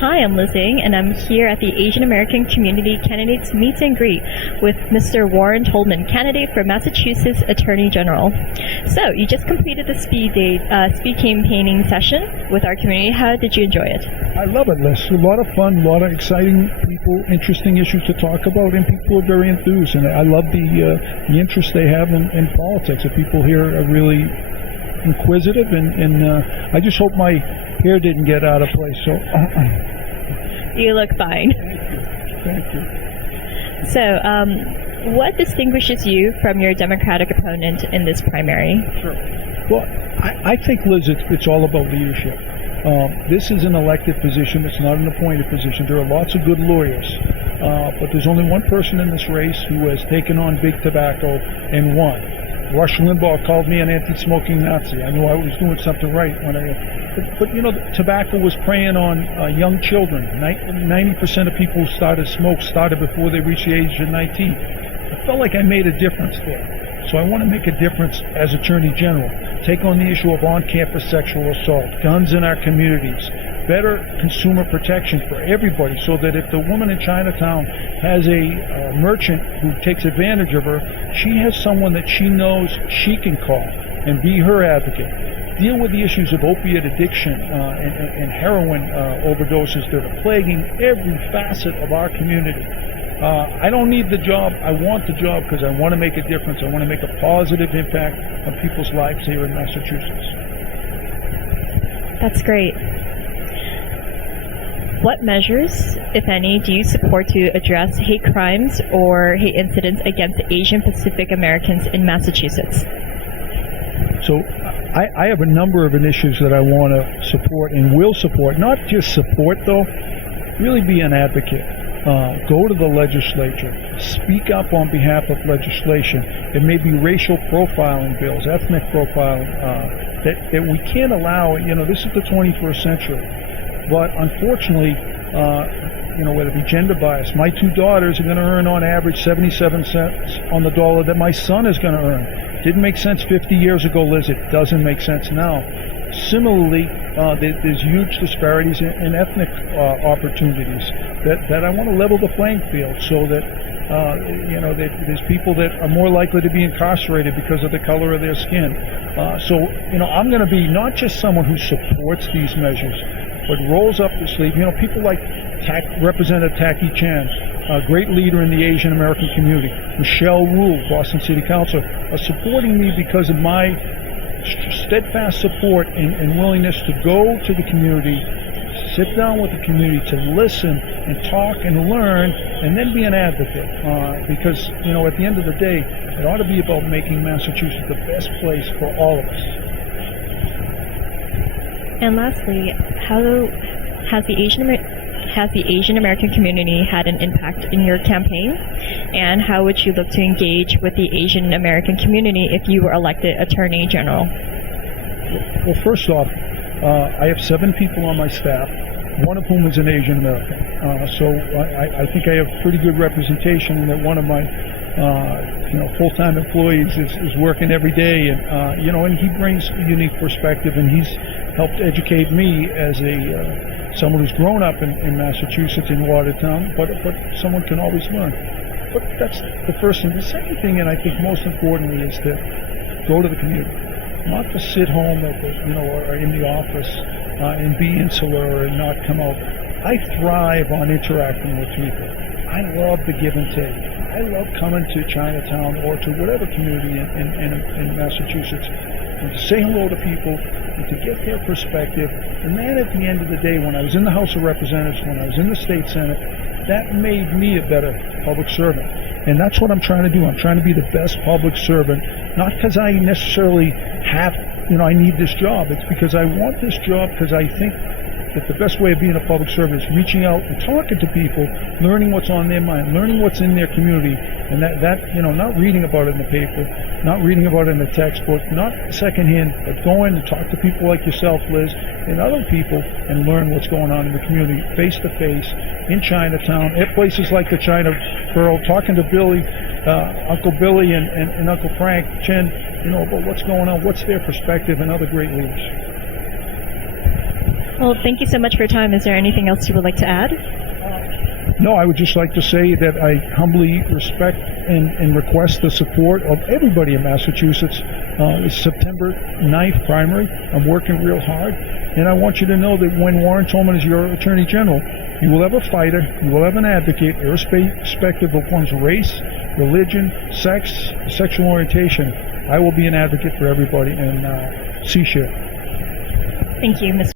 Hi, I'm Liz Ng, and I'm here at the Asian American Community Candidates Meet and Greet with Mr. Warren Tolman, candidate for Massachusetts Attorney General. So, you just completed the speed campaigning session with our community. How did you enjoy it? I love it, Liz. A lot of fun, a lot of exciting people, interesting issues to talk about, and people are very enthused. And I love the interest they have in politics. The people here are really inquisitive, and I just hope my hair didn't get out of place. So you look fine. Thank you. So, what distinguishes you from your Democratic opponent in this primary? Sure. Well, I think, Liz, it's all about leadership. This is an elected position. It's not an appointed position. There are lots of good lawyers, but there's only one person in this race who has taken on big tobacco and won. Rush Limbaugh called me an anti-smoking Nazi. I knew I was doing something right when but you know, tobacco was preying on young children. 90% of people who started before they reached the age of 19. I felt like I made a difference there. So I want to make a difference as Attorney General. Take on the issue of on-campus sexual assault, guns in our communities, better consumer protection for everybody, so that if the woman in Chinatown has a merchant who takes advantage of her, she has someone that she knows she can call and be her advocate. Deal with the issues of opiate addiction and heroin overdoses that are plaguing every facet of our community. I don't need the job. I want the job because I want to make a difference. I want to make a positive impact on people's lives here in Massachusetts. That's great. What measures, if any, do you support to address hate crimes or hate incidents against Asian Pacific Americans in Massachusetts? So I have a number of initiatives that I want to support and will support. Not just support, though, really be an advocate. Go to the legislature, speak up on behalf of legislation. It may be racial profiling bills, ethnic profiling, that we can't allow. You know, this is the 21st century. But unfortunately, whether it be gender bias, my two daughters are going to earn on average 77 cents on the dollar that my son is going to earn. Didn't make sense 50 years ago, Liz. It doesn't make sense now. Similarly, there's huge disparities in ethnic opportunities that I want to level the playing field so that there's people that are more likely to be incarcerated because of the color of their skin. I'm going to be not just someone who supports these measures, but rolls up the sleeve. You know, people like Representative Taki Chan, a great leader in the Asian American community, Michelle Wu, Boston City Councilor, are supporting me because of my steadfast support and willingness to go to the community, sit down with the community, to listen and talk and learn, and then be an advocate. Because, at the end of the day, it ought to be about making Massachusetts the best place for all of us. And lastly, how has the Asian American community had an impact in your campaign? And how would you look to engage with the Asian American community if you were elected Attorney General? Well, first off, I have 7 people on my staff, one of whom is an Asian American. So I think I have pretty good representation, and that one of my full-time employees is working every day, and he brings a unique perspective, and he's helped educate me as someone who's grown up in Massachusetts, in Watertown, but someone can always learn. But that's the first thing. The second thing, and I think most importantly, is to go to the community, not to sit home or in the office and be insular and not come out. I thrive on interacting with people. I love the give and take. I love coming to Chinatown or to whatever community in Massachusetts and to say hello to people and to get their perspective. And then at the end of the day, when I was in the House of Representatives, when I was in the State Senate, that made me a better public servant. And that's what I'm trying to do. I'm trying to be the best public servant, not because I necessarily I need this job. It's because I want this job, because I think that the best way of being a public servant is reaching out and talking to people, learning what's on their mind, learning what's in their community, and that not reading about it in the paper, not reading about it in the textbook, not secondhand, but go in and talk to people like yourself, Liz, and other people, and learn what's going on in the community, face to face, in Chinatown, at places like the China Pearl, talking to Billy, Uncle Billy and Uncle Frank Chen, about what's going on, what's their perspective, and other great leaders. Well, thank you so much for your time. Is there anything else you would like to add? No, I would just like to say that I humbly respect and request the support of everybody in Massachusetts. It's September 9th primary. I'm working real hard. And I want you to know that when Warren Tolman is your Attorney General, you will have a fighter, you will have an advocate, irrespective of one's race, religion, sex, sexual orientation. I will be an advocate for everybody, and see shit. Thank you, Mr.